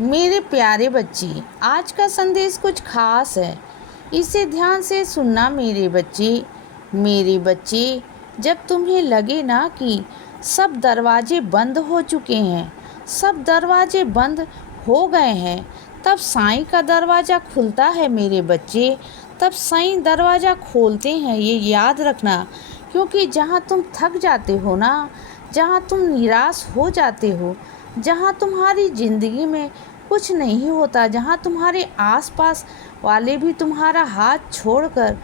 मेरे प्यारे बच्चे, आज का संदेश कुछ खास है। इसे ध्यान से सुनना मेरे बच्चे। मेरे बच्चे, जब तुम्हें लगे ना कि सब दरवाजे बंद हो चुके हैं, सब दरवाजे बंद हो गए हैं, तब साईं का दरवाज़ा खुलता है मेरे बच्चे। तब साईं दरवाज़ा खोलते हैं, ये याद रखना। क्योंकि जहाँ तुम थक जाते हो ना, जहाँ तुम निराश हो जाते हो, जहाँ तुम्हारी ज़िंदगी में कुछ नहीं होता, जहाँ तुम्हारे आसपास वाले भी तुम्हारा हाथ छोड़कर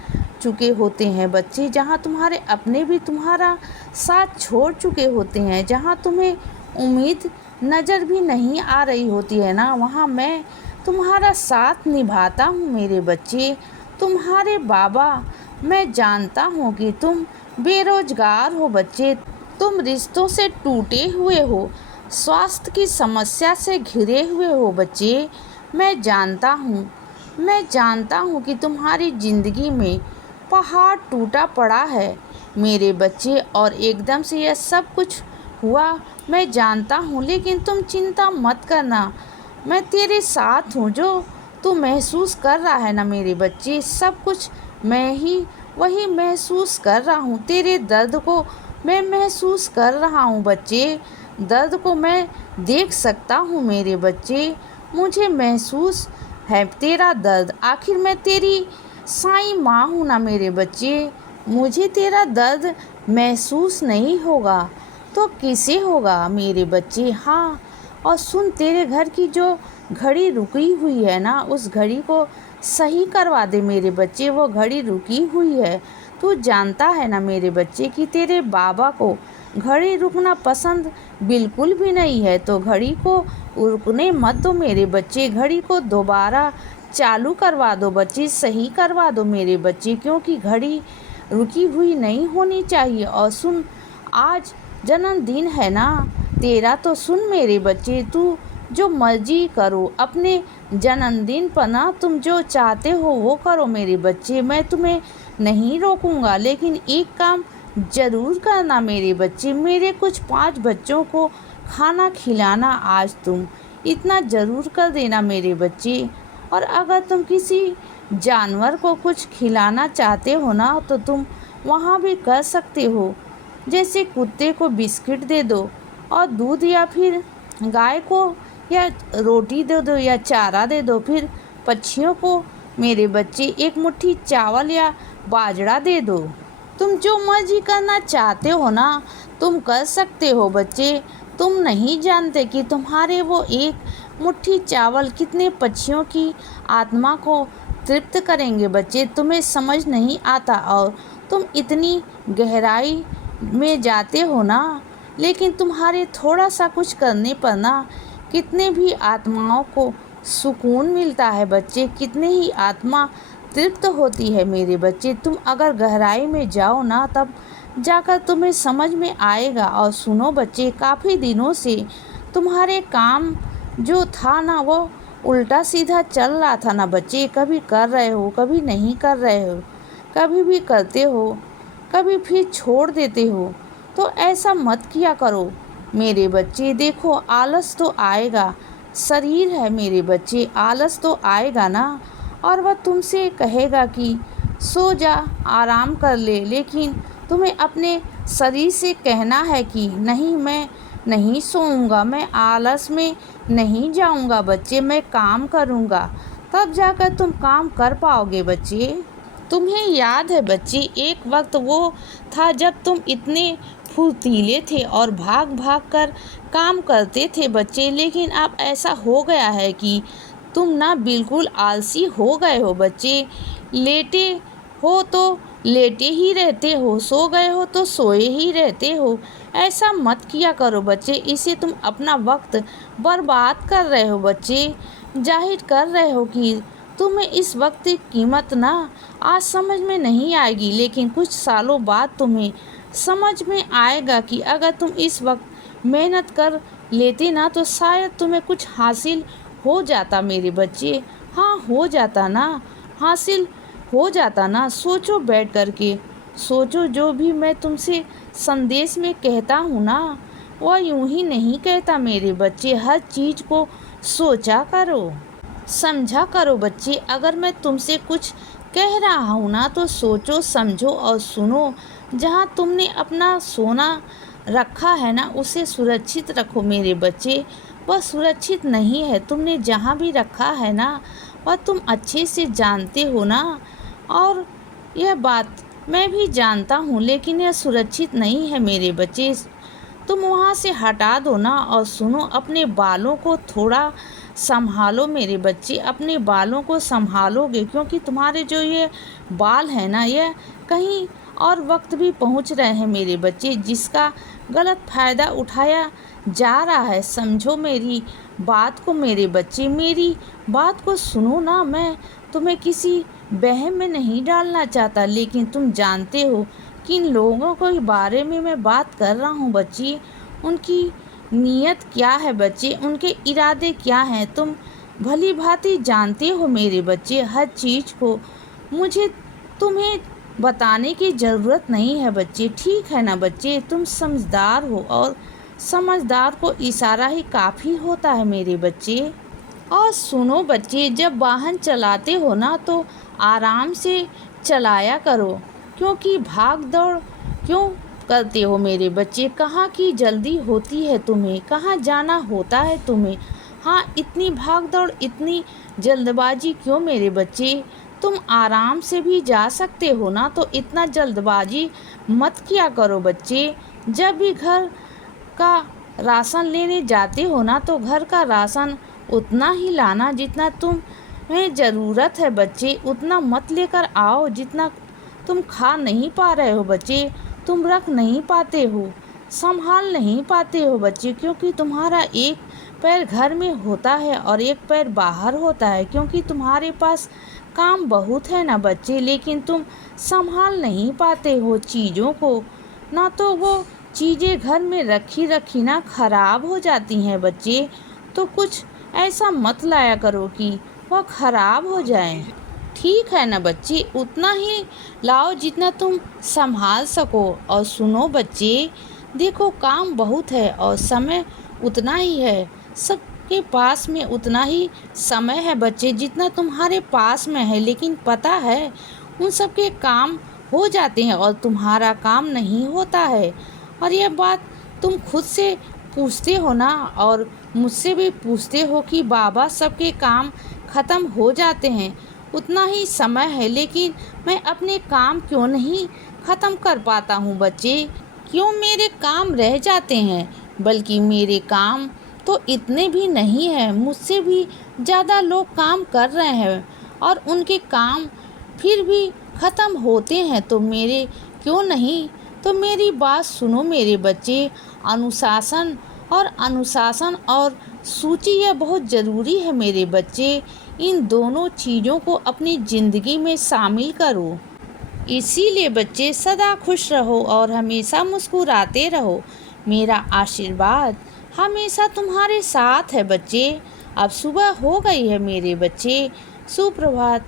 चुके होते हैं बच्चे, जहाँ तुम्हारे अपने भी तुम्हारा साथ छोड़ चुके होते हैं, जहाँ तुम्हें उम्मीद नज़र भी नहीं आ रही होती है ना, वहाँ मैं तुम्हारा साथ निभाता हूँ मेरे बच्चे। तुम्हारे बाबा, मैं जानता हूँ कि तुम बेरोजगार हो बच्चे, तुम रिश्तों से टूटे हुए हो, स्वास्थ्य की समस्या से घिरे हुए हो बच्चे। मैं जानता हूँ कि तुम्हारी ज़िंदगी में पहाड़ टूटा पड़ा है मेरे बच्चे, और एकदम से यह सब कुछ हुआ, मैं जानता हूँ। लेकिन तुम चिंता मत करना, मैं तेरे साथ हूँ। जो तू महसूस कर रहा है ना मेरे बच्चे, सब कुछ मैं ही वही महसूस कर रहा हूँ। तेरे दर्द को मैं महसूस कर रहा हूँ बच्चे, दर्द को मैं देख सकता हूँ मेरे बच्चे। मुझे महसूस है तेरा दर्द। आखिर मैं तेरी साईं माँ हूँ ना मेरे बच्चे। मुझे तेरा दर्द महसूस नहीं होगा तो किसे होगा मेरे बच्चे। हाँ, और सुन, तेरे घर की जो घड़ी रुकी हुई है ना, उस घड़ी को सही करवा दे मेरे बच्चे। वो घड़ी रुकी हुई है, तू जानता है ना मेरे बच्चे कि तेरे बाबा को घड़ी रुकना पसंद बिल्कुल भी नहीं है। तो घड़ी को रुकने मत दो मेरे बच्चे, घड़ी को दोबारा चालू करवा दो बच्चे, सही करवा दो मेरे बच्चे, क्योंकि घड़ी रुकी हुई नहीं होनी चाहिए। और सुन, आज जन्मदिन है ना तेरा, तो सुन मेरे बच्चे, तू जो मर्जी करो अपने जन्मदिन पर ना, तुम जो चाहते हो वो करो मेरे बच्चे। मैं तुम्हें नहीं रोकूंगा, लेकिन एक काम ज़रूर करना मेरे बच्चे। मेरे कुछ 5 बच्चों को खाना खिलाना आज तुम इतना ज़रूर कर देना मेरे बच्चे। और अगर तुम किसी जानवर को कुछ खिलाना चाहते हो ना, तो तुम वहाँ भी कर सकते हो। जैसे कुत्ते को बिस्किट दे दो और दूध, या फिर गाय को या रोटी दे दो या चारा दे दो। फिर पक्षियों को मेरे बच्चे एक मुट्ठी चावल या बाजरा दे दो। तुम जो मर्जी करना चाहते हो ना, तुम कर सकते हो बच्चे। तुम नहीं जानते कि तुम्हारे वो एक मुट्ठी चावल कितने पक्षियों की आत्मा को तृप्त करेंगे बच्चे, तुम्हें समझ नहीं आता। और तुम इतनी गहराई में जाते हो ना, लेकिन तुम्हारे थोड़ा सा कुछ करने पर ना कितने भी आत्माओं को सुकून मिलता है बच्चे, कितने ही आत्मा तृप्त होती है मेरे बच्चे। तुम अगर गहराई में जाओ ना, तब जाकर तुम्हें समझ में आएगा। और सुनो बच्चे, काफ़ी दिनों से तुम्हारे काम जो था ना, वो उल्टा सीधा चल रहा था ना बच्चे। कभी कर रहे हो, कभी नहीं कर रहे हो, कभी भी करते हो, कभी फिर छोड़ देते हो। तो ऐसा मत किया करो मेरे बच्चे। देखो, आलस तो आएगा, शरीर है मेरे बच्चे, आलस तो आएगा ना, और वह तुमसे कहेगा कि सो जा, आराम कर ले। लेकिन तुम्हें अपने शरीर से कहना है कि नहीं, मैं नहीं सोऊंगा, मैं आलस में नहीं जाऊंगा बच्चे, मैं काम करूंगा। तब जाकर तुम काम कर पाओगे बच्चे। तुम्हें याद है बच्चे, एक वक्त वो था जब तुम इतने फुर्तीले थे और भाग भाग कर काम करते थे बच्चे। लेकिन अब ऐसा हो गया है कि तुम ना बिल्कुल आलसी हो गए हो बच्चे। लेटे हो तो लेटे ही रहते हो, सो गए हो तो सोए ही रहते हो। ऐसा मत किया करो बच्चे, इसे तुम अपना वक्त बर्बाद कर रहे हो बच्चे। जाहिर कर रहे हो कि तुम्हें इस वक्त की कीमत ना आज समझ में नहीं आएगी, लेकिन कुछ सालों बाद तुम्हें समझ में आएगा कि अगर तुम इस वक्त मेहनत कर लेते ना, तो शायद तुम्हें कुछ हासिल हो जाता मेरे बच्चे। हाँ, हो जाता ना, हासिल हो जाता ना। सोचो, बैठ कर के सोचो। जो भी मैं तुमसे संदेश में कहता हूँ ना, वह यूं ही नहीं कहता मेरे बच्चे। हर चीज़ को सोचा करो, समझा करो बच्चे। अगर मैं तुमसे कुछ कह रहा हूँ ना तो सोचो, समझो और सुनो। जहाँ तुमने अपना सोना रखा है ना उसे सुरक्षित रखो मेरे बच्चे। वह सुरक्षित नहीं है, तुमने जहाँ भी रखा है ना वह तुम अच्छे से जानते हो ना। और यह बात मैं भी जानता हूँ, लेकिन यह सुरक्षित नहीं है मेरे बच्चे। तुम वहाँ से हटा दो ना। और सुनो, अपने बालों को थोड़ा संभालो मेरे बच्चे। अपने बालों को संभालोगे क्योंकि तुम्हारे जो ये बाल हैं ना यह कहीं और वक्त भी पहुँच रहे हैं मेरे बच्चे, जिसका गलत फ़ायदा उठाया जा रहा है। समझो मेरी बात को मेरे बच्चे, मेरी बात को सुनो ना। मैं तुम्हें किसी वहम में नहीं डालना चाहता, लेकिन तुम जानते हो किन लोगों के बारे में मैं बात कर रहा हूँ बच्चे। उनकी नीयत क्या है बच्चे, उनके इरादे क्या हैं, तुम भली भांति जानते हो मेरे बच्चे हर चीज़ को। मुझे तुम्हें बताने की ज़रूरत नहीं है बच्चे, ठीक है ना बच्चे। तुम समझदार हो और समझदार को इशारा ही काफ़ी होता है मेरे बच्चे। और सुनो बच्चे, जब वाहन चलाते हो ना तो आराम से चलाया करो, क्योंकि भाग दौड़ क्यों करते हो मेरे बच्चे। कहाँ की जल्दी होती है तुम्हें, कहाँ जाना होता है तुम्हें। हाँ, इतनी भाग दौड़, इतनी जल्दबाजी क्यों मेरे बच्चे। तुम आराम से भी जा सकते हो ना, तो इतना जल्दबाजी मत किया करो बच्चे। जब भी घर का राशन लेने जाते हो ना तो घर का राशन उतना ही लाना जितना तुम्हें ज़रूरत है बच्चे। उतना मत लेकर आओ जितना तुम खा नहीं पा रहे हो बच्चे, तुम रख नहीं पाते हो, संभाल नहीं पाते हो बच्चे। क्योंकि तुम्हारा एक पैर घर में होता है और एक पैर बाहर होता है, क्योंकि तुम्हारे पास काम बहुत है ना बच्चे, लेकिन तुम संभाल नहीं पाते हो चीज़ों को ना। तो वो चीज़ें घर में रखी रखी ना खराब हो जाती हैं बच्चे। तो कुछ ऐसा मत लाया करो कि वह खराब हो जाए, ठीक है ना बच्चे। उतना ही लाओ जितना तुम संभाल सको। और सुनो बच्चे, देखो काम बहुत है और समय उतना ही है। सबके पास में उतना ही समय है बच्चे जितना तुम्हारे पास में है, लेकिन पता है उन सबके काम हो जाते हैं और तुम्हारा काम नहीं होता है। और यह बात तुम खुद से पूछते हो ना, और मुझसे भी पूछते हो कि बाबा सबके काम ख़त्म हो जाते हैं, उतना ही समय है, लेकिन मैं अपने काम क्यों नहीं ख़त्म कर पाता हूँ बच्चे। क्यों मेरे काम रह जाते हैं, बल्कि मेरे काम तो इतने भी नहीं हैं, मुझसे भी ज़्यादा लोग काम कर रहे हैं और उनके काम फिर भी ख़त्म होते हैं, तो मेरे क्यों नहीं। तो मेरी बात सुनो मेरे बच्चे, अनुशासन और सूची यह बहुत ज़रूरी है मेरे बच्चे। इन दोनों चीज़ों को अपनी ज़िंदगी में शामिल करो। इसीलिए बच्चे सदा खुश रहो और हमेशा मुस्कुराते रहो। मेरा आशीर्वाद हमेशा तुम्हारे साथ है बच्चे। अब सुबह हो गई है मेरे बच्चे, सुप्रभात।